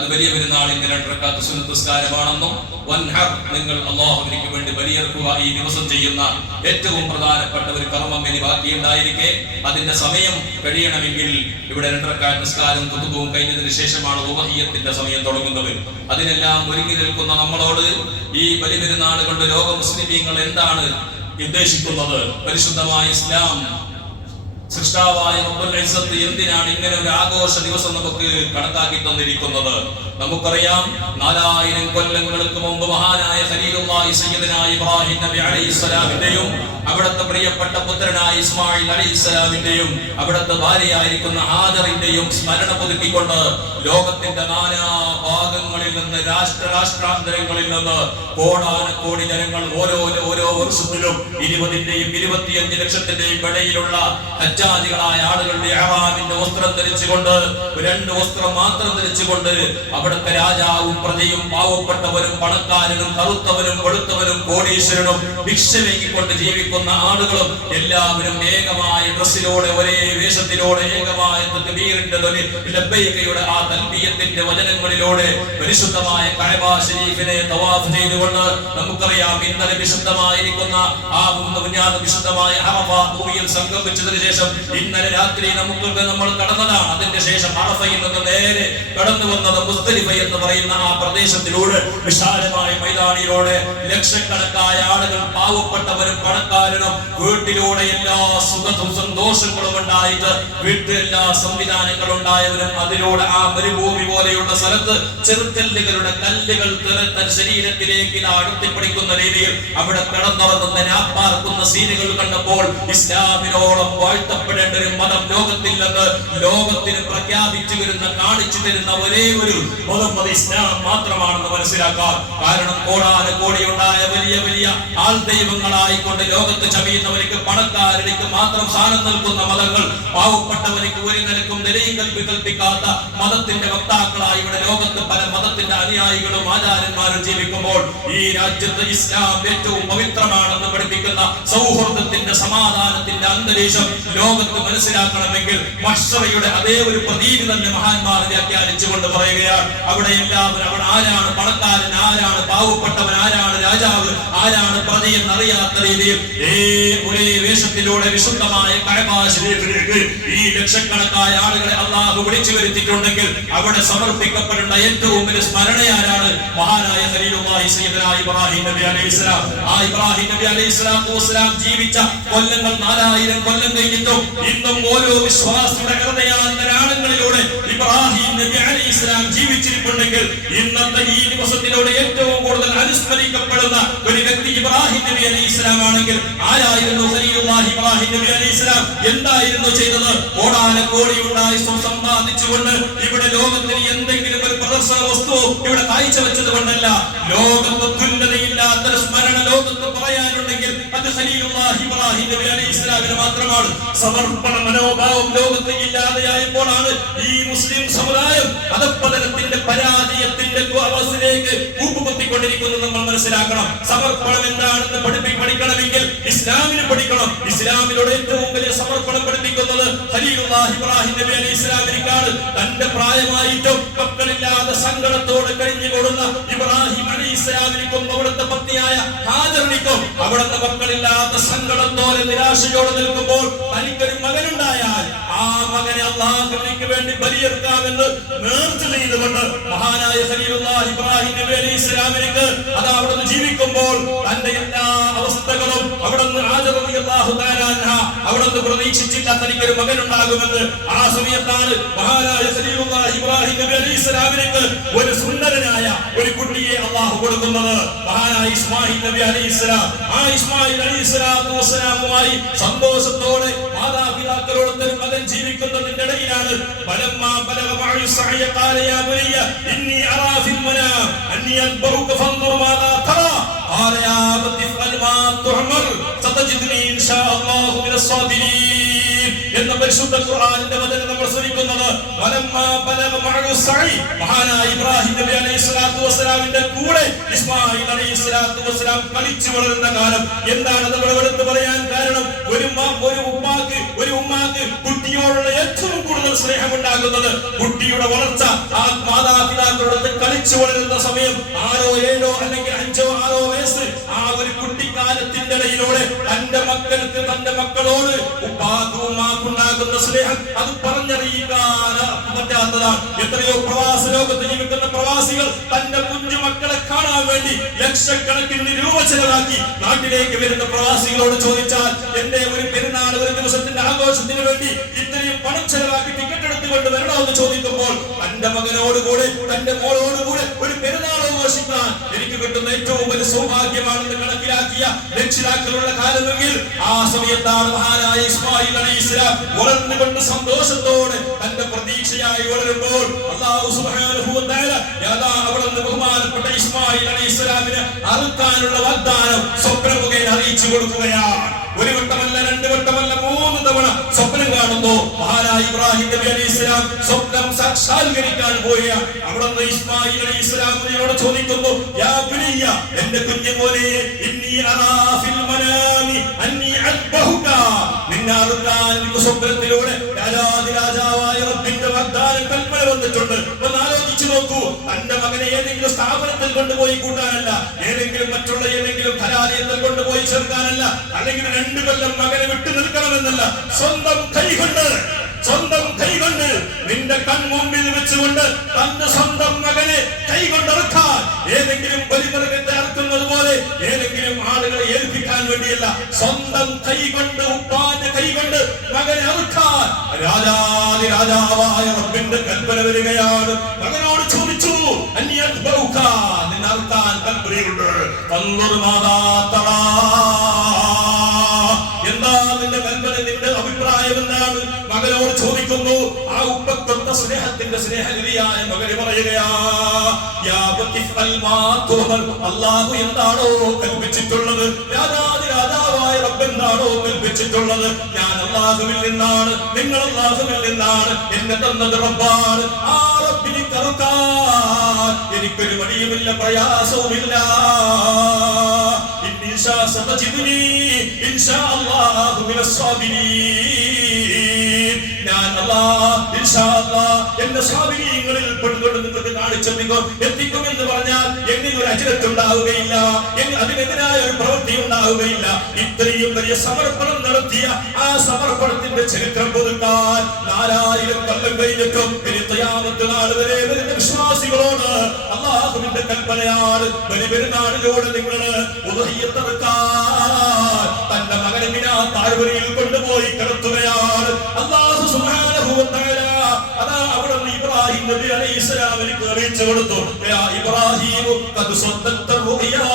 അത് വലിയ പെരുന്നാളിന്റെ 2 റക്അത്ത് സുന്നത്ത് നിസ്കാരമാണെന്നും വൻഹർ നിങ്ങൾ അല്ലാഹുവിലേക്ക് വേണ്ടി ബലിയർക്കുക ഈ ദിവസം ചെയ്യുന്ന ഏറ്റവും പ്രധാനപ്പെട്ട ഒരു കർമ്മം ഇനി ബാക്കിയുണ്ടായിരിക്കെ അതിന്റെ സമയം കഴിയണമെങ്കിൽ ഇവിടെ 2 റക്അത്ത് നിസ്കാരവും ഖുതുബവും കഴിഞ്ഞതിന് ശേഷമാണ് ഉളഹിയ്യത്തിന്റെ സമയം തുടങ്ങുന്നത്. അതിനെല്ലാം ഒരുങ്ങി നിൽക്കുന്ന നമ്മളോട് ഈ ബലി പെരുന്നാൾ കൊണ്ട് ലോക മുസ്ലിമീങ്ങൾ എന്താണ് ഉദ്ദേശിക്കുന്നത്? പരിശുദ്ധമായ ഇസ്ലാം സൃഷ്ടാവായ റബ്ബുൽ ഇസ്സത്ത് എന്തിനാണ് ഇങ്ങനെ ഒരു ആഘോഷ ദിവസം നമുക്ക് കണക്കാക്കി തന്നിരിക്കുന്നത്? നമുക്കറിയാം 4000 കൊല്ലങ്ങൾക്ക് മുമ്പ് മഹാനായ ഖലീലുള്ളാഹി സയ്യിദുനാ ഇബ്രാഹിം നബി അലൈഹിസ്സലാമിന്റെയും അവിടുത്തെ പ്രിയപ്പെട്ട പുത്രനായ ഇസ്മായിൽ അലൈഹിസ്സലാമിന്റെയും അവിടുത്തെ ഭാര്യയായിരിക്കുന്ന ഹാജറിന്റെയും സ്മരണ പുതുക്കിക്കൊണ്ട് ലോകത്തിന്റെ നാനാ ഭാഗങ്ങളിൽ നിന്ന് രാഷ്ട്രാന്തരങ്ങളിൽ നിന്ന് കോടാനക്കോടി ജനങ്ങൾ ഓരോ വർഷത്തിലും 20ന്റെയും 25 ലക്ഷത്തിന്റെയും ഇടയിലുള്ള ഹജ്ജാജികളായ ആളുകളുടെ ഇഹ്റാമിന്റെ വസ്ത്രം ധരിച്ചുകൊണ്ട് 2 വസ്ത്രം മാത്രം ധരിച്ചുകൊണ്ട് അവിടുത്തെ രാജാവും പ്രജയും പാവപ്പെട്ടവരും പണക്കാരനും കറുത്തവരും വെളുത്തവരും കോടീശ്വരനും ഭിക്ഷ വേങ്ങിക്കൊണ്ട് ജീവിക്കുന്ന ആളുകളും എല്ലാവരും ഏകമായ ഡ്രസ്സിലൂടെ ഒരേ വേഷത്തിലൂടെ ഏകമായ തക്ബീറിന്റെ ധ്വനി ലബ്ബൈകയുടെ ആ തൽബിയത്തിന്റെ വചനങ്ങളിലൂടെ പരിശുദ്ധമായ കഅബ ശരീഫിനെ തവാഫ് ചെയ്തുകൊണ്ട് നമുക്കറിയാം ഇന്നലെ വിശുദ്ധമായിരിക്കുന്ന ആ വിശുദ്ധമായ അറഫ ഭൂമിയിൽ സംഗമിച്ചതിന് ശേഷം ഇന്നലെ രാത്രി നമ്മൾ കടന്നതാണ്. അതിന്റെ ശേഷം അറഫയിൽ നിന്ന് നേരെ കടന്നു വന്നത് മുസ്ദലിഫ എന്ന് പറയുന്ന ആ പ്രദേശത്തിലൂടെ വിശാലമായ മൈതാനിയിലൂടെ ലക്ഷക്കണക്കായ ആളുകൾ പാവപ്പെട്ടവരും പണക്കാരനും വീട്ടിലൂടെ എല്ലാ സുഖവും സന്തോഷങ്ങളും ഉണ്ടായിട്ട് വീട്ടിലെല്ലാ സംവിധാനങ്ങളും ഉണ്ടായവരും അതിലൂടെ ആ മരുഭൂമി പോലെയുള്ള സ്ഥലത്ത് ചെറുക്കല്ലുകളുടെ കല്ലുകൾ തൻ ശരീരത്തിലേക്ക് അടുത്തിപ്പിടിക്കുന്ന രീതിയിൽ അവിടെ കിടന്നുറങ്ങുന്ന രാപ്പാർക്കുന്ന സീനുകൾ കണ്ടപ്പോൾ ഇസ്ലാമിനോളം വാഴ്ത്തപ്പെടേണ്ട ഒരു മതം ലോകത്തില്ലെന്ന് ലോകത്തിന് പ്രഖ്യാപിച്ചു വരുന്ന കാണിച്ചു തരുന്ന ഒരേ ഒരു മതം അത് ഇസ്ലാം മാത്രമാണെന്ന് മനസ്സിലാക്കാം. കാരണം കോടാനുകോടി ഉണ്ടായ വലിയ വലിയ ആൾ ദൈവങ്ങളായിക്കൊണ്ട് ലോകത്ത് ചമയുന്നവർക്ക് പണക്കാരനിക്ക് മാത്രം സ്ഥാനം നൽകുന്ന മതങ്ങൾ പാവപ്പെട്ടവർക്ക് ഒരു നിലക്കും നിലയും കൽപ്പിക്കാത്ത മതത്തിന്റെ വക്താക്കളായി ഇവിടെ ലോകത്ത് പല മതത്തിന്റെ അനുയായികളും ആചാര്യന്മാരും ജീവിക്കുമ്പോൾ ഈ രാജ്യത്ത് ഇസ്ലാം ഏറ്റവും പവിത്രമാണെന്ന് പഠിപ്പിക്കുന്ന സൗഹൃദത്തിന്റെ സമാധാനത്തിന്റെ അന്തരീക്ഷം ലോകത്ത് മനസ്സിലാക്കണമെങ്കിൽ മഹ്ശറയുടെ അതേ ഒരു പ്രതീതി തന്നെ മഹാന്മാർ വ്യാഖ്യാനിച്ചുകൊണ്ട് പറയുകയാണ്. അവിടെ എല്ലാവരും അവിടെ ആരാണ് പണക്കാരൻ, ആരാണ് പാവപ്പെട്ടവൻ, ആരാണ് രാജാവ്, ആരാണ് പ്രജ എന്നറിയാത്ത രീതിയിൽ ഒരേ വേഷത്തിലൂടെ വിശുദ്ധമായ കഅബ ശരീഫിലേക്ക് ഈ ലക്ഷക്കണക്കായ ആളുകളെ അല്ലാഹു വിളിച്ചു വരുത്തിയിട്ടുണ്ടെങ്കിൽ അവിടെ സമർപ്പിക്കപ്പെടേണ്ട ഏറ്റവും വലിയ സ്മരണയാരാണ്? മഹാനായ ഖലീലുള്ളാഹി സയ്യിദുനാ ഇബ്രാഹിം നബി അലൈഹിസ്സലാം. ആ ഇബ്രാഹിം നബി അലൈഹിസ്സലാത്തു വസ്സലാം ജീവിച്ച കൊല്ലങ്ങൾ 4000 കൊല്ലം കഴിഞ്ഞിട്ടും ഇന്നും ഓരോ വിശ്വാസിയുടെ ഹൃദയാന്തരാളങ്ങളിലൂടെ ഇബ്രാഹിം നബി അലൈഹിസ്സലാം ജീവിച്ചിരിപ്പുണ്ടെങ്കിൽ ഇന്നത്തെ ഈ ദിവസത്തിലൂടെ ഏറ്റവും കൂടുതൽ അനുസ്മരിക്കപ്പെടുന്ന ഒരു വ്യക്തി ഇബ്രാഹിം നബി അലൈഹിസ്സലാം ആണെങ്കിൽ ആരായിരുന്നു ഖലീലുള്ളാഹി ഇബ്രാഹിം നബി അലൈഹിസ്സലാം? എന്തായിരുന്നു ചെയ്തത്? കോടാനക്കോടി ഉണ്ടായി സമ്പാദിച്ചുകൊണ്ട് ഇവിടെ ലോകത്തിന് എന്തെങ്കിലും ഒരു പ്രദർശന വസ്തു ഇവിടെ കാഴ്ചവെച്ചത് കൊണ്ടല്ല, ലോകത്ത് തുല്യതയില്ലാത്തൊരു സ്മരണ ലോകത്ത് പറയാനുണ്ടെങ്കിൽ അത് ഖലീലുള്ളാഹി ഇബ്രാഹിം നബി അലൈഹിസ്സലാമിന് മാത്രമാണ്. സമർപ്പണ മനോഭാവം ലോകത്ത് ഇല്ലാതെയായപ്പോഴാണ് ഈ മുസ്ലിം സമുദായം അധപ്പതനത്തിന്റെ പരാജയത്തിന്റെ അവസ്ഥയിലേക്ക് കൂപ്പുകുത്തിക്കൊണ്ടിരിക്കുന്നത് നമ്മൾ മനസ്സിലാക്കണം. സമർപ്പണം എന്താണെന്ന് പഠിക്കണമെങ്കിൽ ഇസ്ലാമിന് പഠിക്കണം. ഇസ്ലാമിലൂടെ ഏറ്റവും വലിയ സമർപ്പണം പഠിപ്പിക്കുന്നത് ഖലീലുള്ളാഹി ഇബ്രാഹിം നബി അലൈഹിസ്സലാമിനാണ്. തന്റെ പ്രായമായിട്ടും മക്കളില്ലാതെ സങ്കടത്തോടെ കഴിഞ്ഞുകൊടുന്ന ഇബ്രാഹിം അലൈഹിസ്സലാമിനും അവിടുത്തെ പത്നിയായ ഹാജറിനും അവിടുത്തെ മക്കളില്ലാത്ത സങ്കടത്തോടെ നിരാശയോടെ നിൽക്കുമ്പോൾ തനിക്കൊരു മകനുണ്ടായാൽ ആ മകനെ അല്ലാഹുവിന് വേണ്ടി ബലിയെടുക്കാമെന്ന് നേർച്ച ചെയ്തുകൊണ്ട് മഹാനായ ഖലീലുള്ളാഹി ഇബ്രാഹിം നബി അലൈഹിസ്സലാമിന് അത് അവിടുന്ന് ജീവിക്കുമ്പോൾ തന്റെ എല്ലാ അവസ്ഥകളും അവിടുന്ന് അവിടുന്ന് പ്രതീക്ഷിച്ചില്ല തനിക്കൊരു മകനുണ്ടാകുമെന്ന്. ആ സമയത്താണ് മഹാനായ ഖലീലുള്ളാഹി ഇബ്രാഹിം നബി അലൈഹിസ്സലാമിന് ഒരു സുന്ദരനായ ഒരു കുട്ടിയെ അല്ലാഹു കൊടുക്കുന്നത്. മഹാനായ ഇസ്മായിൽ നബി അലൈഹിസ്സലാം ആ ഇസ്മായിൽ അലൈഹിസ്സലാത്തു വസ്സലാമുമായി സന്തോഷത്തോടെ മാതാപിതാക്കളോടൊത്ത് മകൻ ജീവിക്കുന്നതിന്റെ ഇടയിലാണ് എന്ന പരിശുദ്ധ ഖുർആനിന്റെ വചനം നമ്മൾ ശ്രമിക്കുന്നത്. മഹാനായ ഇബ്രാഹിം നബി അലൈഹിസ്സലാത്തു വസ്സലാമിന്റെ കൂടെ ഇസ്മായിൽ അലൈഹിസ്സലാത്തു വസ്സലാം കളിച്ചു വളരുന്ന കാലം എന്താണ് നമ്മൾ എടുത്തു പറയാൻ കാരണം? ഒരു ഉമ്മാക്ക് കുട്ടിയോടുള്ള ഏറ്റവും കൂടുതൽ സ്നേഹമുണ്ടാകുന്നത് കുട്ടിയുടെ വളർച്ച ആ മാതാപിതാക്കളുടെ കളിച്ചു വളരുന്ന സമയം 6, 7 അല്ലെങ്കിൽ 5, 6 വയസ്സ്, ആ ഒരു കുട്ടിക്കാലത്തിന്റെ ഇടയിലൂടെ തന്റെ മക്കൾക്ക്, തന്റെ മക്കളോട് ഉപ്പാക്കുണ്ടാകുന്ന സ്നേഹം അത് പറഞ്ഞറിയിക്കാൻ പറ്റാത്തതാണ്. എത്രയോ പ്രവാസ ലോകത്ത് ജീവിക്കുന്ന പ്രവാസികൾ തന്റെ കുഞ്ഞു മക്കളെ കാണാൻ വേണ്ടി ലക്ഷക്കണക്കിന് രൂപ ചെലവാക്കി നാട്ടിലേക്ക് വരുന്ന പ്രവാസികളോട് ചോദിച്ചാൽ, എന്റെ ഒരു പെരുന്നാൾ, ഒരു ദിവസത്തിന്റെ ആഘോഷത്തിന് വേണ്ടി ഇത്രയും പണം ചെലവാക്കി ടിക്കറ്റ് എടുത്തുകൊണ്ട് വരണമെന്ന് ചോദിക്കുമ്പോൾ തന്റെ മകനോടുകൂടെ, തന്റെ മോളോടുകൂടെ ഒരു പെരുന്നാൾ ആഘോഷിക്കാൻ എനിക്ക് കിട്ടുന്ന ഏറ്റവും വലിയ സൗഭാഗ്യമാണെന്ന് കണക്കിലാക്കിയ രക്ഷിതാക്കളുള്ള കാലമെങ്കിൽ ആ സമയത്താണ് മഹാനായ ഇസ്മായിൽ അലൈഹിസ്സലാം വളർന്നുകൊണ്ട് സന്തോഷത്തോടെ തന്റെ പ്രതീക്ഷയായി വളരുമ്പോൾ അല്ലാഹു സുബ്ഹാനഹു വ തആല അവിടുന്ന് ബഹുമാനപ്പെട്ട ഇസ്മായിൽ അലൈഹിസ്സലാമിന് അറുക്കാനുള്ള വാഗ്ദാനം സ്വപ്നമുഖേന അറിയിച്ചു കൊടുക്കുകയാണ്. ഒരു വട്ടമല്ല, 2 വട്ടമല്ല, 3 തവണ സ്വപ്നം കാണുന്നു. മഹാനായ ഇബ്രാഹിം നബി അലൈഹിസ്സലാം സ്വപ്നം സാക്ഷാത്കരിക്കാൻ പോയ അവിടുന്ന് ഇസ്മായിൽ അലൈഹിസ്സലാമിനോട് ചോദിക്കുന്നു, യാ ബുനിയ, എന്റെ കുഞ്ഞുമോനെ, ഇന്നി അറാ ഫിൽ മനാമി അന്നി അദ്ബഹുക, നിന്നെ അറുക്കാൻ എനിക്ക് സ്വപ്നത്തിലൂടെ രാജാവായ റബ്ബിന്റെ വാഗ്ദാനം കൽപ്പന വന്നിട്ടുണ്ട്. ഒന്ന് ആലോചിച്ചു നോക്കൂ. തന്റെ മകനെ ഏതെങ്കിലും സ്ഥാപനത്തിൽ കൊണ്ടുപോയി കൂട്ടാനല്ല, മറ്റുള്ള ഏതെങ്കിലും കലാലയത്തിൽ കൊണ്ടുപോയി ചേർക്കാനല്ല, അല്ലെങ്കിൽ 2 കൊല്ലം മകനെ വിട്ടു നിൽക്കണമെന്നല്ല, സ്വന്തം കൈകൊണ്ട് നിന്റെ കൺമുമ്പിൽ വെച്ചുകൊണ്ട് തന്റെ സ്വന്തം മകനെ കൈകൊണ്ടിറക്കാൻ, ഏതെങ്കിലും ബലിമൃഗത്തെ അറക്കുന്നത് പോലെ ഏതെങ്കിലും ആളുകളെ ഏൽപ്പിക്കാൻ വേണ്ടിയല്ല, സ്വന്തം കൈകൊണ്ട്, ഉപ്പാന്റെ കൈകൊണ്ട് മകനെ അറുക്കാൻ രാജാവായ റബ്ബിന്റെ കൽപ്പന വരികയാണ്. മകനോട് ചോദിച്ചു, നിന്നെ അറുക്കാൻ കൽപ്പനയുണ്ട്. എന്താ നിന്റെ കൽപ്പന, നിന്റെ അഭിപ്രായം എന്താണ്? മകനോട് ചോദിക്കുന്നു. ആ ഉപ്പക്കൊത്ത സ്നേഹത്തിന്റെ സ്നേഹനിധിയായ മകന് പറയുകയാ, അല്ലാഹു എന്താണോ കൽപ്പിച്ചിട്ടുള്ളത്, രാജാവായ റബ്ബ് എന്താണോ കൽപ്പിച്ചിട്ടുള്ളത്, ഞാൻ അല്ലാഹുവിൽ നിന്നാണ്, നിങ്ങൾ അല്ലാഹുവിൽ നിന്നാണ്, എന്നെ തന്നത് റബ്ബാണ്. ആ റബ്ബിനെ കറുക്കാൻ എനിക്കൊരു മടിയുമില്ല, പ്രയാസവുമില്ല. എന്റെ സ്വാധീനങ്ങളിൽ പെട്ടുകൊണ്ട് നിങ്ങൾക്ക് എത്തിക്കുമെന്ന് പറഞ്ഞാൽ എന്നിനൊരു അചിരത്തുണ്ടാവുകയില്ല, അതിനെതിരായ ഒരു പ്രവൃത്തി ഉണ്ടാവുകയില്ല. ഇത്രയും വലിയ സമർപ്പണം നടത്തിയ ആ സമർപ്പണത്തിന്റെ ചരിത്രം പുതുക്കാൻ 4000 കൊല്ലം കഴിഞ്ഞിട്ടും ഖിയാമത്ത് നാൾ വരെ വരുന്ന വിശ്വാസികളോട് അല്ലാഹുവിന്റെ കൽപ്പനയാണ്, ബലിപെരുന്നാളിലൂടെ നിങ്ങൾ തന്റെ മകനെ താഴ്വരയിൽ കൊണ്ടുപോയി കിടത്തുകയാണ്. അല്ലാഹു സുബ്ഹാനഹു വ തആല അതാ അവിടുന്ന് ഇബ്രാഹിം നബി അലൈഹിസ്സലാമിനെ അറിയിച്ചു കൊടുത്തു, യാ ഇബ്രാഹിം ഖദ് സദ്ദഖ്ത റുയാ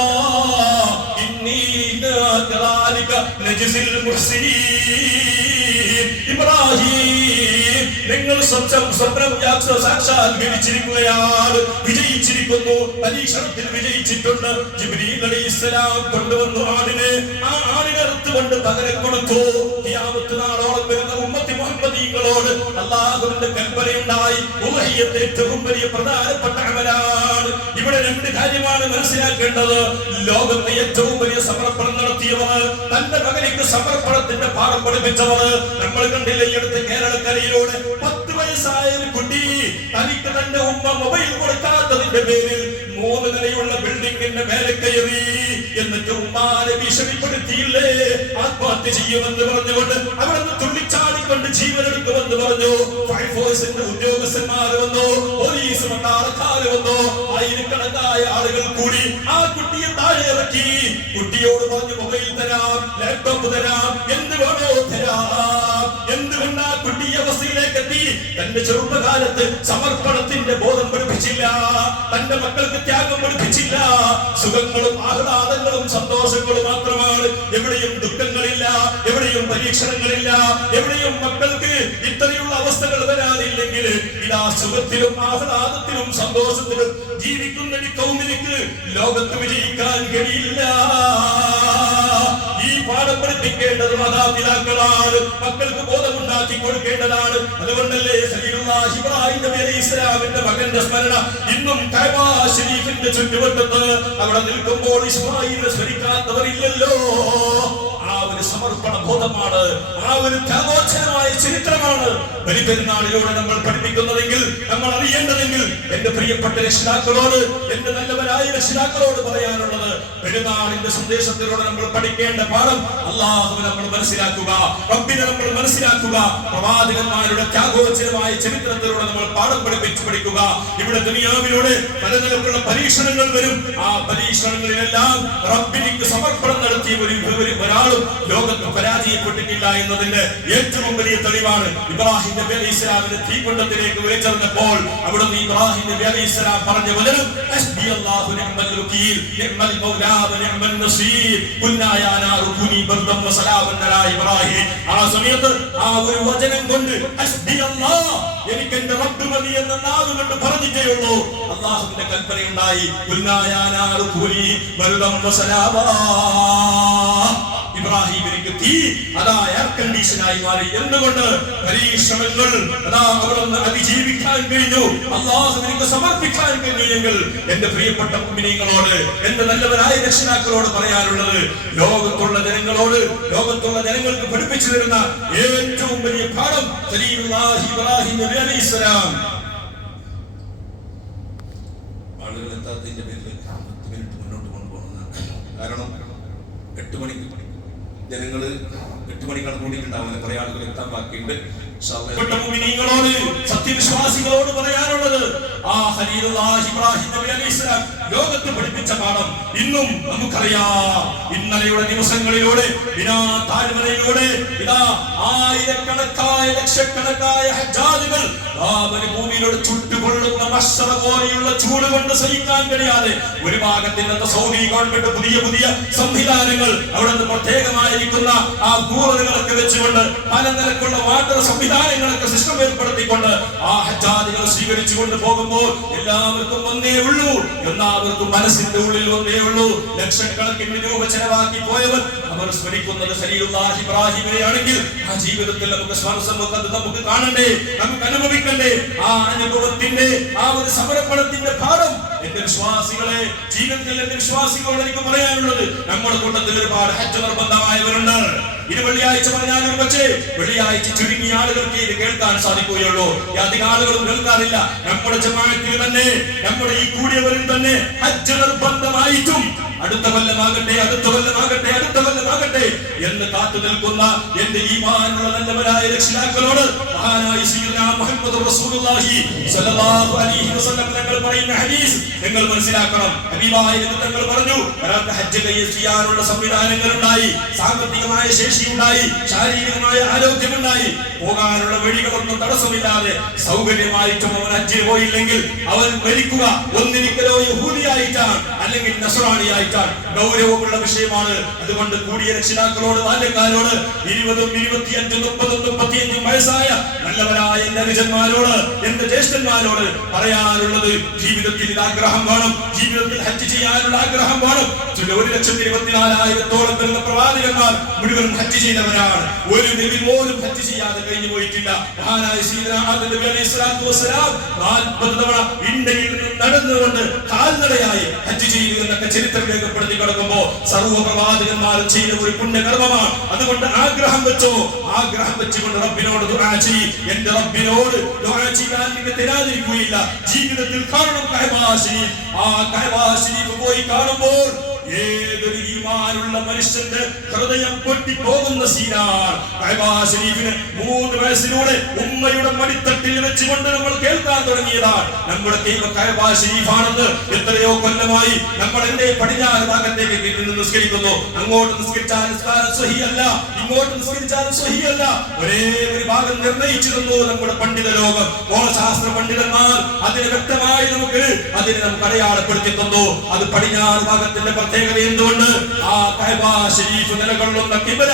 ഇന്നി കദാലിക നജ്സിൽ മുഹ്സിനീൻ. ഇബ്രാഹിം, നിങ്ങൾ സ്വപ്നം സാക്ഷാത്കരിച്ചിരിക്കുകയാണ്, വിജയിച്ചിരിക്കുന്നു, പരീക്ഷണത്തിൽ വിജയിച്ചിട്ടുണ്ട്. ജിബ്രീൽ അലൈഹിസ്സലാം കൊണ്ടുവന്നു ആടിനെ, ആ ആടിനെ അറുത്തുകൊണ്ട് പകരം കൊടുത്തു. ഖിയാമത്ത് നാളോളം വരുന്ന ഉമ്മത്തി മുഹമ്മദീങ്ങളോട് അല്ലാഹുവിന്റെ കൽപ്പനയുണ്ടായി. ഉളഹിയത്ത് ഏറ്റവും വലിയ പ്രധാനപ്പെട്ട അമലാണ്. ഇവിടെ 2 കാര്യമാണ് മനസ്സിലാക്കേണ്ടത്. ലോകത്തെ ഏറ്റവും വലിയ സമർപ്പണം നടത്തിയവർ, തന്റെ മകനിക്ക് സമർപ്പണത്തിന്റെ പാഠം പഠിപ്പിച്ചവർ നമ്മൾ കണ്ടില്ല. ഈ അടുത്ത കേരളക്കരയിലൂടെ 10 വയസ്സായ ഒരു കുട്ടി തനിക്ക് തന്റെ ഉമ്മ മൊബൈൽ കൊടുക്കാത്തതിന്റെ പേരിൽ 3 നിലയുള്ള ബിൽഡിംഗിന്റെ മേലെ കയറി. എന്നിട്ട് ഉമ്മാനെ ഭീഷണിപ്പെടുത്തിയില്ലേ, ആത്മഹത്യ ചെയ്യുമെന്ന് പറഞ്ഞുകൊണ്ട് അവിടുന്ന് തുള്ളിച്ചാടിക്കൊണ്ട് ജീവനെടുക്കുമെന്ന് പറഞ്ഞു. ഫയർഫോഴ്സിന്റെ ഉദ്യോഗസ്ഥന്മാർ വന്നു, പോലീസ് പട്ടാളക്കാർ വന്നു, ആയിരക്കണക്കായ ആളുകൾ കൂടി ആ കുട്ടിയെ താഴെ ഇറക്കി. കുട്ടിയോട് പറഞ്ഞു, മൊബൈൽ തരാം, ലാപ്ടോപ്പ് തരാം, എന്ത് വേണോ തരാം. എന്തുകൊണ്ട് ആ കുട്ടി അവസ്ഥയിലേക്ക് എത്തി? തന്റെ ചെറുപ്പകാലത്ത് സമർപ്പണത്തിന്റെ ബോധം പഠിപ്പിച്ചില്ല, തന്റെ മക്കൾക്ക് ത്യാഗം പഠിപ്പിച്ചില്ല. സുഖങ്ങളും ആഹ്ലാദങ്ങളും സന്തോഷങ്ങളും മാത്രമാണ്, എവിടെയും ദുഃഖങ്ങളില്ല, എവിടെയും പരീക്ഷണങ്ങളില്ല, എവിടെയും മക്കൾക്ക് ഇത്രയുള്ള അവസ്ഥകൾ വരാനില്ലെങ്കിൽ ഇതാ സുഖത്തിലും ആഹ്ലാദത്തിലും സന്തോഷത്തിലും ജീവിക്കുന്ന ഈ കൗമിനിക്ക് ലോകത്ത് വിജയിക്കാൻ കഴിയില്ല. ഈ പാഠം പഠിപ്പിക്കേണ്ടത് മാതാപിതാക്കളാണ്, മക്കൾക്ക് ബോധമുണ്ടാക്കി കൊടുക്കേണ്ടതാണ്. അതുകൊണ്ടല്ലേ ഖലീലുല്ലാഹി ഇബ്രാഹിം നബി അലൈഹിസ്സലാമിന്റെ മകന്റെ സ്മരണ ഇന്നും കഅബ ശരീഫിന്റെ ചുറ്റുവട്ടത്ത് അവിടെ നിൽക്കുമ്പോൾ ഇസ്മായിലിനെ സ്മരിക്കാത്തവരില്ലല്ലോ. ആ ഒരു സമർപ്പണ ബോധമാണ്, ആ ഒരു ത്യാഗോജ്ജലമായ ചരിത്രമാണ് ബലിപെരുന്നാളിലൂടെ നമ്മൾ പഠിപ്പിക്കുന്നതെങ്കിൽ, നമ്മൾ അറിയേണ്ടതെങ്കിൽ എന്റെ പ്രിയപ്പെട്ട രക്ഷിതാക്കളോട്, എന്റെ നല്ലവരായ രക്ഷിതാക്കളോട് പറയാനുള്ളത്, പെരുന്നാളിന്റെ സന്ദേശത്തിലൂടെ നമ്മൾ പഠിക്കേണ്ട പാഠം അല്ലാഹുവിനെ നമ്മൾ മനസ്സിലാക്കുക, റബ്ബിനെ നമ്മൾ മനസ്സിലാക്കുക, പ്രവാചകന്മാരുടെ ത്യാഗോജ്ജലമായ ചരിത്രത്തിലൂടെ നമ്മൾ പാഠം പഠിക്കുക. ഇവിടെ ദുനിയാവിലൂടെ പലതരത്തിലുള്ള പരീക്ഷണങ്ങൾ വരും. ആ പരീക്ഷണങ്ങളിലെല്ലാം റബ്ബിലേക്ക് സമർപ്പണം നടത്തിയ ഒരാളും ലോകത്ത് പരാജയപ്പെട്ടിട്ടില്ല എന്നതിന്റെ ഏറ്റവും വലിയ തെളിവാണ് ഇബ്രാഹിം നബി അലൈഹി ഇസ്ലാമിന്റെ തീക്കുണ്ടത്തിലേക്ക് വലിച്ചെറിഞ്ഞപ്പോൾ അവിടുന്ന് ഇബ്രാഹിം നബി അലൈഹി ഇസ്ലാം പറഞ്ഞ വചനം ഹസ്ബിയല്ലാഹു നിഅമൽ വകീൽ നിഅമൽ മൗലാ വനിഅമൻ നസീർ ഖുൽനാ യാ നാറു കുനി ബർദൻ വസലാമൻ അലാ ഇബ്രാഹിം. ആ സമയത്ത് ആ ഒരു വചനം കൊണ്ട് ഹസ്ബിയല്ലാഹ്, എനിക്ക് എന്റെ റബ്ബ് മതി എന്ന നാവ് കൊണ്ട് പറഞ്ഞിട്ടേ ഉള്ളൂ. അല്ലാഹുവിന്റെ കൽപ്പനയുണ്ടായി, ഖുൽനാ യാ നാറു കുനി ബർദൻ വസലാമ. ഇബ്രാഹിമിലേക്ക് തീ അതാ എയർ കണ്ടീഷനായി മാറി. എന്തുകൊണ്ട്? പരീക്ഷണങ്ങൾ അതാ അവിടുന്ന് അതിജീവിക്കാൻ കഴിഞ്ഞു, അല്ലാഹുവിലേക്ക് സമർപ്പിക്കാൻ കഴിഞ്ഞെങ്കിൽ എന്റെ പ്രിയപ്പെട്ട മുഅ്മിനീങ്ങളോട്, എന്റെ നല്ലവരായ രക്ഷിതാക്കളോട് പറയാനുള്ളത്, ലോകത്തുള്ള ജനങ്ങളോട്, ലോകത്തുള്ള ജനങ്ങൾക്ക് പഠിപ്പിച്ചു തരുന്ന ഏറ്റവും വലിയ പാഠം ഖലീലുല്ലാഹി ഇബ്രാഹിം നബി അലൈഹിസ്സലാം. ആളുകൾ എത്താത്തതിന്റെ പേരിൽ 10 മിനിറ്റ് മുന്നോട്ട് കൊണ്ടുപോകുന്നതാണ്. കാരണം 8 മണിക്ക് ജനങ്ങള് 8 മണിക്കാണ് കൂടിയിട്ടുണ്ടാവുന്നത്. കുറെ ആളുകൾ എത്താൻ ബാക്കിയുണ്ട്. മുഅ്മിനീങ്ങളോട്, സത്യവിശ്വാസികളോട് പറയാനുള്ളത്, ആ ഖലീലുല്ലാഹി ഇബ്രാഹിം നബി അലൈഹിസ്സലാം ലോകത്ത് പഠിപ്പിച്ച പാഠം ഇന്നും നമുക്കറിയാം. ഇന്നലെയുടെ ദിവസങ്ങളിലൂടെ താഴ്വരയിലൂടെ ഇതാ ആയിരക്കണക്കായ ലക്ഷക്കണക്കായ ഹജ്ജാജുകൾ ഭൂമിയിലൂടെ ചുട്ടുകൊള്ളുന്ന മശ്ശറ പോലെയുള്ള ചൂട് കൊണ്ട് സഹിക്കാൻ കഴിയാതെ ഒരു ഭാഗത്തിനത്തെ സൗദി ഗവൺമെന്റ് പുതിയ പുതിയ സംവിധാനങ്ങൾ അവിടെ നിന്ന് പ്രത്യേകമായിരിക്കുന്ന ആ കൂറുകളൊക്കെ വെച്ചുകൊണ്ട് പല നിലക്കുള്ള വാട്ടർ സംവിധാനങ്ങളൊക്കെ സിസ്റ്റം ഏർപ്പെടുത്തിക്കൊണ്ട് ആ ഹജ്ജാജുകൾ സ്വീകരിച്ചുകൊണ്ട് പോകുമ്പോൾ എല്ലാവർക്കും ഒന്നേ ഉള്ളൂ, എല്ലാവർക്കും മനസ്സിന്റെ ഉള്ളിൽ ഒന്നേ ഉള്ളൂ. ലക്ഷക്കണക്കിന് രൂപ ചെലവാക്കി പോയവർ അവർ സ്മരിക്കുന്നത് ഖലീലുല്ലാഹി ഇബ്രാഹിമിനെ ആണെങ്കിൽ ആ ജീവിതത്തിൽ നമുക്ക് നമുക്ക് കാണണ്ടേ, നമുക്ക് അനുഭവിക്കണ്ടേ. ആ അനുഭവത്തിന്റെ ആ ഒരു സമർപ്പണത്തിന്റെ പാഠം എന്റെ വിശ്വാസികളെ, ജീവിതത്തിൽ എന്റെ വിശ്വാസികളോട് എനിക്ക് പറയാനുള്ളത്, നമ്മുടെ കൂട്ടത്തിൽ ഒരുപാട് ഹജ്ജ് നിർബന്ധമായവരുണ്ട്. ഇത് വെള്ളിയാഴ്ച പറഞ്ഞാലും പക്ഷേ വെള്ളിയാഴ്ച ചുരുങ്ങിയ ആളുകൾക്ക് ഇത് കേൾക്കാൻ സാധിക്കുകയുള്ളൂ. അധികം ആളുകളും കേൾക്കാറില്ല. നമ്മുടെ ജമാഅത്തിൽ തന്നെ, നമ്മുടെ ഈ കൂടിയവരിൽ തന്നെ ഹജ്ജ് നിർബന്ധമായിട്ടും അടുത്ത കൊല്ലമാകട്ടെ, അടുത്ത കൊല്ലമാകട്ടെ, അടുത്ത കൊല്ലമാകട്ടെ എന്ന് കാത്തു നിൽക്കുന്ന എന്റെ ഈമാനുള്ള നല്ലവരായ രക്ഷിതാക്കളോട് മഹാനായ സയ്യിദുനാ മുഹമ്മദ് റസൂലുള്ളാഹി സ്വല്ലല്ലാഹു അലൈഹി വസല്ലം തങ്ങൾ പറയുന്ന ഹദീസ് നിങ്ങൾ മനസ്സിലാക്കണം. ഹബീബായ തങ്ങൾ പറഞ്ഞു, ഒരാൾക്ക് ഹജ്ജ് ചെയ്യാനുള്ള സംവിധാനങ്ങൾ ഉണ്ടായി, സാമ്പത്തികമായ ശേഷി ഉണ്ടായി, ശാരീരികമായ ആരോഗ്യമുണ്ടായി, പോകാനുള്ള വഴികളൊന്നും തടസ്സമില്ലാതെ സൗകര്യമായിട്ടും അവൻ ഹജ്ജിന് പോയില്ലെങ്കിൽ അവൻ മരിക്കുക ഒന്നിരിക്കലോ യഹൂദിയായിട്ടാണ് അല്ലെങ്കിൽ നസ്രാണിയായിട്ടാണ്. ഗൗരവമുള്ള വിഷയമാണ്. അതുകൊണ്ട് കൂടിയ രക്ഷിതാക്കളോട്, ബാല്യക്കാരോട്, 20, 25, 30, 35 വയസ്സായ നല്ലവരായ എന്റെ അനുജന്മാരോട്, എന്റെ ജ്യേഷ്ഠന്മാരോട് പറയാനുള്ളത്, ജീവിതത്തിൽ ഇത് ആഗ്രഹം വേണം, ജീവിതത്തിൽ ഹജ്ജ് ചെയ്യാനുള്ള ആഗ്രഹം വേണം. 1,24,000-ഓളം വരുന്ന പ്രവാചകന്മാർ മുഴുവൻ ഹജ്ജ് ചെയ്തവരാണ്. ഒരു നബി പോലും ഹജ്ജ് ചെയ്യാതെ കഴിഞ്ഞു പോയിട്ടില്ല. മഹാനായ സയ്യിദുനാ ആദം നബി അലൈഹി സ്വലാത്തു വസ്സലാം 40 തവണ ഇന്ത്യയിൽ നിന്ന് നടന്നുകൊണ്ട് കാൽനടയായി ഹജ്ജ് ചെയ്തു എന്നൊക്കെ ചരിത്രം രേഖപ്പെടുത്തി കിടക്കുമ്പോ സർവ്വ പ്രവാചകന്മാരും ചെയ്ത ഒരു പുണ്യകർമ്മമാണ്. അതുകൊണ്ട് ആഗ്രഹം വെച്ചോ, ആഗ്രഹം വെച്ചുകൊണ്ട് റബ്ബിനോട് ദുആ ചെയ്യ്. എന്റെ റബ്ബിനോട് ദുആ ചെയ്യാൻ നിങ്ങൾക്ക് തരാതിരിക്കുകയില്ല. ജീവിതത്തിൽ കാണണം കഅബ ശരീഫ്. ആ കഅബ ശരീഫ് പോയി കാണുമ്പോൾ ഏതൊരു ഈമാനുള്ള മനുഷ്യന്റെ ഹൃദയം പൊട്ടിപ്പോകുന്ന സീനാണ്. കഅബ ശരീഫിന് 3 വയസ്സിലൂടെ ഉമ്മയുടെ മടിത്തട്ടിൽ വെച്ചുകൊണ്ട് നമ്മൾ കേൾക്കാൻ തുടങ്ങിയതാണ്. നമ്മുടെ കഅബ ശരീഫാണെന്ന് എത്രയോ കൊല്ലമായി നമ്മൾ എന്റെ പടിഞ്ഞാറ് ഭാഗത്തേക്ക് നിസ്കരിക്കുന്നു. അങ്ങോട്ട് നിസ്കരിച്ചാൽ നിസ്കാരം സ്വഹിയല്ല, ഇങ്ങോട്ട് നിസ്കരിച്ചാൽ സ്വഹിയല്ല. ഒരേ ഒരു ഭാഗം നിർണയിച്ചിരുന്നു നമ്മുടെ പണ്ഡിത ലോകം. ഗോളശാസ്ത്ര പണ്ഡിതന്മാർ അതിന് വ്യക്തമായി നമുക്ക് അടയാളപ്പെടുത്തി തന്നു. അത് പടിഞ്ഞാറ് ഭാഗത്തിന്റെ പ്രത്യേകത എന്തുകൊണ്ട്? ആ കഅബ ശരീഫ് നിലകൊള്ളുന്ന ഖിബ്ല,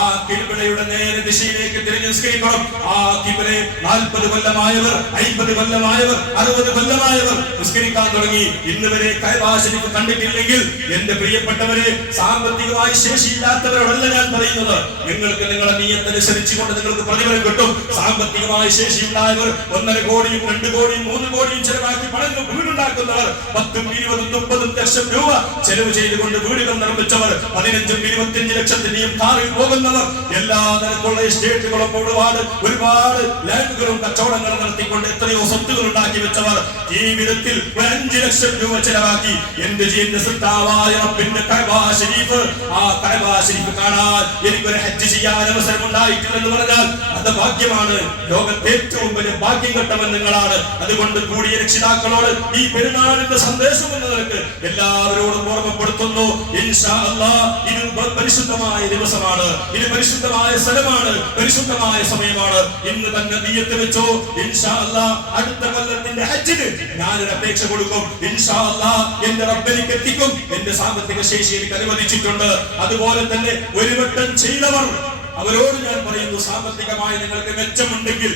ആ ഖിബ്ലയുടെ നേരെ ദിശയിലേക്ക് തിരിഞ്ഞ് നിസ്കരിക്കണം. ആ ഖിബ്ലയെ 40 കൊല്ലമായവർ, 50 കൊല്ലമായവർ, 60 കൊല്ലമായവർ നിസ്കരിക്കാൻ തുടങ്ങി. ഇന്ന് വരെ കഅബ ശരീഫ് കണ്ടിട്ടില്ലെങ്കിൽ എന്റെ പ്രിയപ്പെട്ടവരെ, സാമ്പത്തികമായി ശേഷിയില്ലാത്തവരോടല്ല ഞാൻ പറയുന്നത്. നിങ്ങൾക്ക് നിങ്ങളുടെ നിയത്തനുസരിച്ചുകൊണ്ട് നിങ്ങൾക്ക് പ്രതിഫലം കിട്ടും. സാമ്പത്തികമായി ശേഷിയുണ്ടായവർ 1.5 കോടിയും 2 കോടിയും 3 കോടിയും ചെലവാക്കി പണം വീടുണ്ടാക്കുന്നവർ 10, 20, 30 ലക്ഷം രൂപ ചെലവ് ചെയ്തുകൊണ്ട് വീടുകൾ നിർമ്മിച്ചവർ, 15 25 ലക്ഷത്തിന്റെയും കാറിൽ പോകുന്നവർ, എല്ലാ തരത്തിലുള്ള എസ്റ്റേറ്റുകളും ഒരുപാട് ലാൻഡുകളും കച്ചവടങ്ങളും നടത്തിക്കൊണ്ട് എത്രയോ സ്വത്തുകൾ ഉണ്ടാക്കി വെച്ചവർ, ജീവിതത്തിൽ 5 ലക്ഷം രൂപ ചെലവാക്കി എന്റെ റബ്ബിന്റെ കഅബ ശരീഫ്, ആ കഅബ ശരീഫ് കാണാൻ എനിക്കൊരു ഹജ്ജ് ചെയ്യാൻ അവസരം ഉണ്ടായിട്ടില്ലെന്ന് പറഞ്ഞാൽ അത് ഭാഗ്യമാണ്. ലോകത്തെ ഏറ്റവും വലിയ ഭാഗ്യം കെട്ടവൻ നിങ്ങളാണ്. അതുകൊണ്ട് കൂടിയ രക്ഷിതാക്കളോട് ഈ പെരുന്നാളിന്റെ സന്ദേശം എന്ന നിലക്ക് എല്ലാവരോടും ഓർമ്മപ്പെടുത്തുന്നു, ഇൻഷാ അല്ലാഹ് ഇത് പരിശുദ്ധമായ ദിവസമാണ്, ഇത് പരിശുദ്ധമായ സ്ഥലമാണ്, പരിശുദ്ധമായ സമയമാണ്. ഇന്ന് തന്നെ നിയ്യത്ത് വെച്ചോ, ഇൻഷാ അല്ലാഹ് അടുത്ത കൊല്ലത്തിന്റെ ഹജ്ജിന് ഞാനൊരു അപേക്ഷ കൊടുക്കും. ഇൻഷാ അല്ലാഹ് എന്റെ റബ്ബിലേക്ക് എത്തിക്കും. എന്റെ സാമ്പത്തിക ശേഷി എനിക്ക് അനുവദിച്ചിട്ടുണ്ട്. അതുപോലെ തന്നെ ഒരു വട്ടം ചെയ്തവർ അവരോട് ഞാൻ പറയുന്നു, സാമ്പത്തികമായി നിങ്ങൾക്ക് മെച്ചമുണ്ടെങ്കിൽ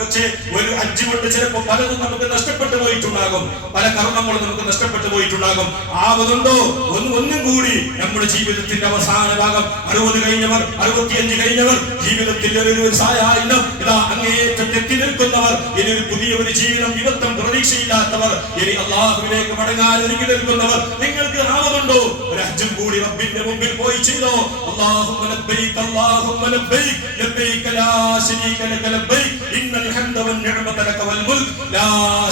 പക്ഷേ ഒരു ഹജ്ജ് കൊണ്ട് ചിലപ്പോൾ പലതും നമുക്ക് നഷ്ടപ്പെട്ടു പോയിട്ടുണ്ടാകും, പല കർമ്മങ്ങളും നമുക്ക് നഷ്ടപ്പെട്ടു പോയിട്ടുണ്ടാകും. ആവതുണ്ടോ ഒന്നും കൂടി നമ്മുടെ ജീവിതത്തിന്റെ അവസാന ഭാഗം 60 കഴിഞ്ഞവർ, 65 കഴിഞ്ഞവർ, ജീവിതത്തിൽ ഒരു സായാഹ്നം ഇതാ അങ്ങേയറ്റം എത്തി നിൽക്കുന്നവർ, ഇനി പുതിയ ഒരു ജീവിതം വിവത്തം പ്രതീക്ഷയില്ലാത്തവർ, ഇനി അള്ളാഹുവിലേക്ക് മടങ്ങാൻ ഒരുങ്ങി നിൽക്കുന്നവർ, നിങ്ങൾക്ക് ആവതുണ്ടോ ഒരു ഹജ്ജും കൂടി റബ്ബിന്റെ മുമ്പിൽ പോയി ചെയ്തോ. അല്ലാഹുമ്മ ലബ്ബൈക അല്ലാഹുമ്മ ലബ്ബൈക ലബ്ബൈക ലാ ശരീക ലക ലബ്ബൈക ഇന്നൽ ഹംദ വൻ നിഅമത ലക വൽ മുൽക് ലാ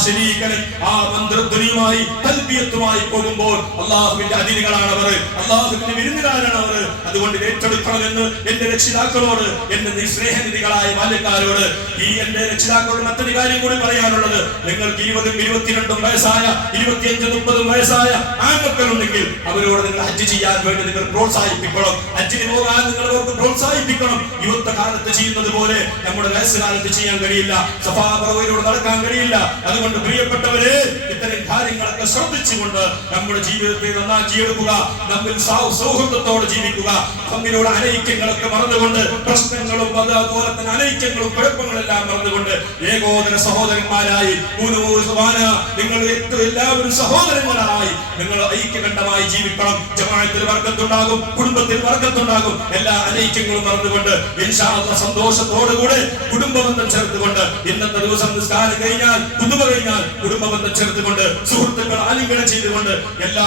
ശരീക ലക. ആ മന്ത്രധ്വനിയുമായി തൽബിയത്തുമായി പോകുമ്പോൾ അല്ലാഹുവിന്റെ അതിരുകളാണ് അവർ, അല്ലാഹുവിന്റെ വിരുന്നുകാരാണ് അവർ. അതുകൊണ്ട് ഏറ്റെടുക്കണമെന്ന് എന്റെ രക്ഷിതാക്കളോട്, എന്റെ സ്നേഹനിധികളായ ബാല്യക്കാരോട്, ഈ എന്റെ രക്ഷിതാക്കളോട് മറ്റൊരു കാര്യം കൂടി പറയാനുള്ളത്, നിങ്ങൾക്ക് 20 22 വയസ്സായ 25 30 വയസ്സായ ആൺമക്കളുണ്ടെങ്കിൽ അവരോട് നിങ്ങൾ ഹജ്ജ് ചെയ്യാൻ വേണ്ടി നിങ്ങൾ പ്രോത്സാഹിപ്പിക്കണം. ഹജ്ജിന് പോകാൻ നിങ്ങൾ അവർക്ക് പ്രോത്സാഹിപ്പിക്കണം. യുവത്വ കാലത്ത് ചെയ്യുന്നത് പോലെ നമ്മുടെ വയസ്സുകാലത്ത് ചെയ്യാൻ കഴിയില്ല, സഫാ മർവയിലൂടെ നടക്കാൻ കഴിയില്ല. അതുകൊണ്ട് പ്രിയപ്പെട്ടവരെ, ഇത്തരം കാര്യങ്ങളൊക്കെ ശ്രദ്ധിച്ചുകൊണ്ട് നമ്മുടെ ജീവിതത്തെ നന്നാക്കിയെടുക്കുക, നമ്മിൽ സൗഹൃദത്തോടെ ജീവിക്കുക, തമ്മിലുള്ള അനൈക്യങ്ങളൊക്കെ മറന്നുകൊണ്ട്, പ്രശ്നങ്ങളും അതുപോലെ തന്നെ അനൈക്യങ്ങളും കുഴപ്പങ്ങളെല്ലാം മറന്നുകൊണ്ട് ഏകോദര സഹോദരന്മാരായി നിങ്ങൾ എല്ലാവരും സഹോദരങ്ങളായി നിങ്ങൾ ഐക്യകണ്ഠമായി ജീവിക്കണം. ജമാഅത്തിൽ ബർക്കത്തുണ്ടാകും, കുടുംബത്തിൽ ബർക്കത്തുണ്ടാകും. എല്ലാ അനൈക്യങ്ങളും മറന്നുകൊണ്ട് ഇൻഷാ അല്ലാഹ് സന്തോഷത്തോടുകൂടെ കുടുംബബന്ധം ചേർത്തുകൊണ്ട്, ഇന്നത്തെ ദിവസം നിസ്കാരം കഴിഞ്ഞാൽ കുതുബ കഴിഞ്ഞാൽ കുടുംബബന്ധം ചേർത്തുകൊണ്ട്, സുഹൃത്തുക്കൾ ആലിംഗനം ചെയ്തുകൊണ്ട്, എല്ലാ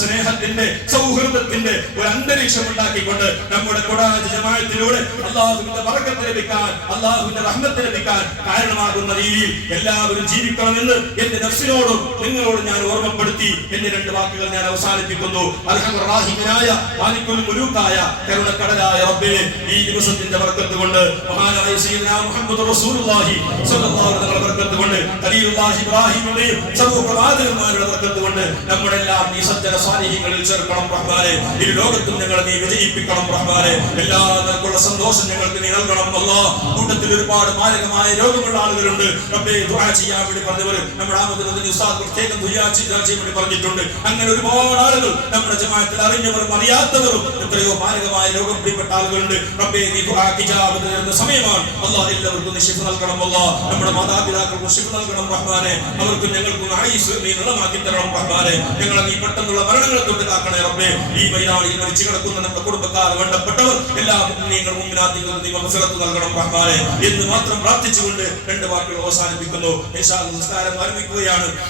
സ്നേഹത്തിന്റെ സൗഹൃദത്തിന്റെ ഒരു അന്തരീക്ഷം ഉണ്ടാക്കിക്കൊണ്ട് നമ്മുടെ ഖുർആൻ ജമാഅത്തിലൂടെ അല്ലാഹുവിന്റെ ബർക്കത്ത് ലഭിക്കാൻ, അല്ലാഹുവിന്റെ റഹ്മത്ത് ലഭിക്കാൻ കാരണമാകുന്ന രീതിയിൽ എല്ലാവരും ജീവിക്കണമെന്ന് എന്റെ നഫ്സിനോടും നിങ്ങളോടും ഞാൻ ഓർമ്മപ്പെടുത്തി എന്റെ 2 വാക്കുകൾ ഞാൻ അവസാനിപ്പിക്കുന്നു. അർഹമർ റഹീമായ മാലിക്കുൽ മുലൂക്കായ കരുണക്കടലായ റബ്ബേ, ഈ ദിവസത്തിന്റെ ബർക്കത്ത് കൊണ്ട്, മഹാനായ സയ്യിദുനാ മുഹമ്മദ് റസൂലുള്ളാഹി സ്വല്ലല്ലാഹു അലൈഹി വസല്ലം ബർക്കത്ത് കൊണ്ട്, ഖലീലുല്ലാഹി ഇബ്രാഹിമിന്റെയും സർവ്വപ്രവാചകന്മാരുടെ ബർക്കത്ത് കൊണ്ട് നമ്മളെല്ലാം നീ സജ്ജന സാലിഹീങ്ങളിൽ ചേർക്കണം റഹ്മാനേ. ഈ ലോകത്തും ഞങ്ങളെ നീ വിജയിപ്പിക്കണം റഹ്മാനേ. എല്ലാ തരത്തിലുള്ള സന്തോഷം ഞങ്ങൾക്ക് നീ നൽകണം അല്ലാഹ്. കൂട്ടത്തിൽ ഒരുപാട് മാരകമായ രോഗമുള്ള ആളുകളുണ്ട് റബ്ബേ, ദുആ ചെയ്യാൻ വേണ്ടി പറഞ്ഞവർ നമ്മുടെ ആമദുൽ ഉസ്താദ് പ്രത്യേകം ദുആ ചെയ്യാൻ വേണ്ടി പറഞ്ഞിട്ടുണ്ട്. അങ്ങനെ ഒരുപാട് ആളുകൾ നമ്മുടെ ജമാഅത്തിൽ അറിഞ്ഞവരും അറിയാത്തവരും എത്രയോ മാരകമായ രോഗം പിടിപെട്ട ആളുകളുണ്ട് റബ്ബേ. നീ ദുആ ഇജാബത്ത് ചെയ്യുന്ന സമയമാണ് അല്ലാഹ്. എല്ലാവർക്കും നീ ശിഫ നൽകണം അല്ലാഹ്. നമ്മുടെ മാതാപിതാക്കൾക്ക് ശിഫ നൽകണം റഹ്മാനേ. അവർക്കും ഞങ്ങൾക്കും ആയുസ് നീ നിലമാക്കി തരണം റഹ്മാനേ. ഞങ്ങളെ നീ പെട്ടെന്നുള്ള മരണങ്ങളെ തൊട്ട് കാക്കണേ റബ്ബേ. ഈ മൈതാനിയിൽ മരിച്ചു കിടക്കുന്ന നമ്മുടെ കുടുംബക്കാർ വേണ്ടപ്പെട്ടവർ എല്ലാ മുഅ്മിനീങ്ങൾ മുഅ്മിനാത്തുകൾക്കും നീ മഗ്ഫിറത്ത് നൽകണം റഹ്മാനേ എന്ന് മാത്രം പ്രാർത്ഥിച്ചുകൊണ്ട് 2 വാക്കുകൾ അവസാനിപ്പിക്കുന്നു. ഇൻഷാ അല്ലാഹ് നമസ്കാരം ആരംഭിക്കുകയാണ്.